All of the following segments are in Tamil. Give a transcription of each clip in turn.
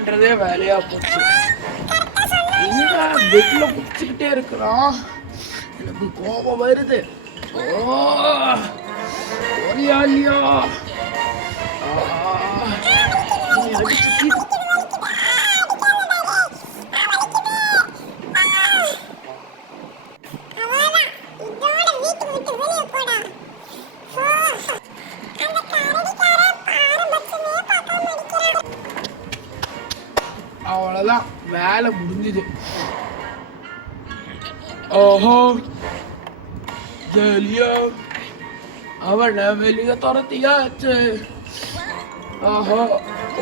பண்றதே வேலையா போச்சு. என்ன பெட்ல குடிச்சுக்கிட்டே இருக்கிறான், எனக்கு கோபம் வருது. ஓ ஒரியா இல்லையா அவ்வளவுதான், வேலை முடிஞ்சுது. ஓஹோ ஜலியா அவனை வெளியே துரத்தியாச்சு. ஆஹோ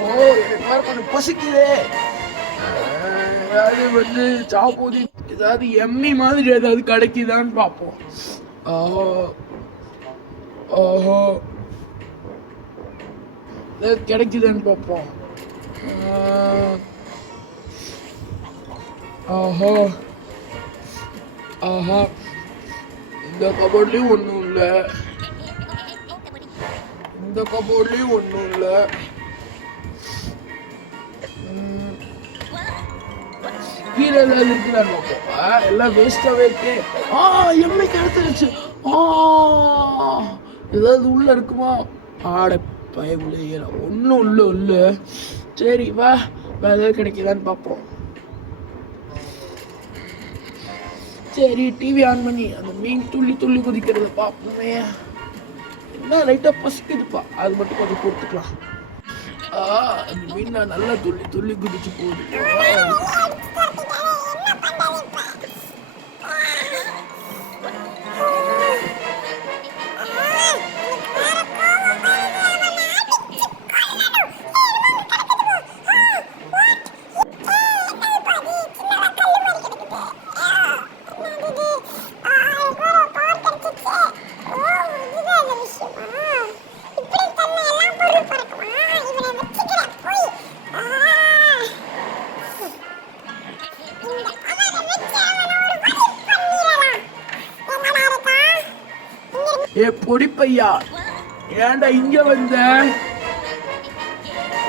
ஓ எனக்கு கொஞ்சம் பசிக்குதே. ஏதாவது சாப்போது ஏதாவது எம்மி மாதிரி ஏதாவது கிடைக்குதான்னு பார்ப்போம். ஆஹோ ஓஹோ ஏதாவது கிடைக்குதான்னு பார்ப்போம். ஆஹா ஆஹா இந்த கபோர்ட்லயும் ஒன்றும் இல்லை, இந்த கபோர்ட்லயும் ஒன்றும் இல்லை. கீழே ஏதாவது இருக்குதான்னு பார்ப்போம். எல்லாம் வேஸ்டாவே இருக்கு. எம்மை கிடைச்சிருச்சு. ஏதாவது உள்ள இருக்குமா? ஆட பயமுள்ள ஒன்றும் உள்ள உள்ள. சரி வா, ஏதாவது கிடைக்குதான்னு பார்ப்போம். சரி டிவி ஆன் பண்ணி அந்த மீன் துள்ளி துள்ளி குதிக்கிறத பார்ப்போமே. என்ன லைட்டா பசிக்குதுப்பா, அது மட்டும் கொஞ்சம் கொடுத்துக்கலாம். அந்த மீன் நல்லா துள்ளி துள்ளி குதிச்சு போகுது. ஏ பொடிப்பையா, ஏன்டா இங்க வந்த?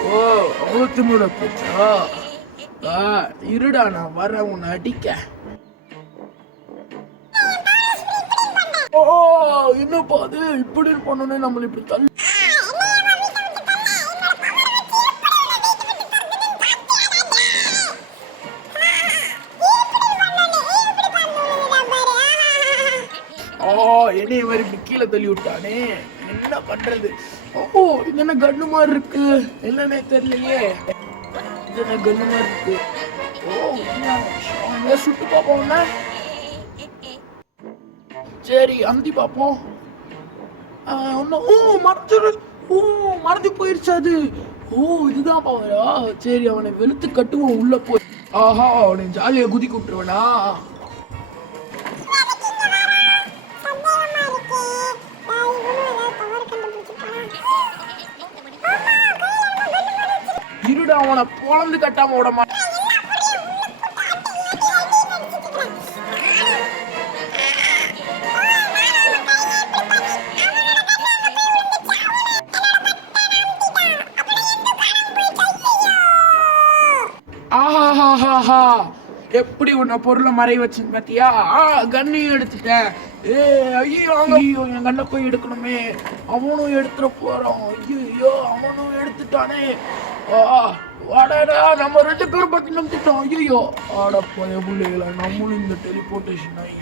ஓ அவ்வளவு முறை போச்சா? இருடா நான் வர உன்னை அடிக்க. ஓ என்னப்பா அது இப்படி பண்ணணும், நம்மள இப்படி தள்ளி. என்னைய மாதிரி இப்படி கீழே தள்ளி விட்டானே, என்ன பண்றது? ஓ இது என்ன கண்ணு மாதிரி இருக்கு, என்னன்னே தெரியலையே. இது என்ன கண்ணு மாதிரி இருக்கு? ஓ சுட்டு பாப்போம். சரி அந்தி பாப்போம். மறந்து போயிருச்சு அது. ஓ இதுதான் பாவரா. சரி அவனை வெளுத்து கட்டுவோம் உள்ள போய். ஆஹா அவனை ஜாலியா குதிக்க விட்டுருவனா? இருடா அவனை பொழந்து கட்டாம விட மாட்டேன். ஆஹாஹாஹா எப்படி உன்னை பொருளை மறை வச்சு பாத்தியா? கண்ணையும் எடுத்துட்டேன். ஐயோ என் கண்ணை போய் எடுக்கணுமே, அவனும் எடுத்துட போறான். ஐயோ அவனும் எடுத்துட்டானே. வாடாடா நம்ம 2 பேரும் பத்தி நம்பிட்டோம். ஐயோ ஆட போய பிள்ளைகளா, நம்மளும் இந்த டெலிபோர்டேஷன் ஆகி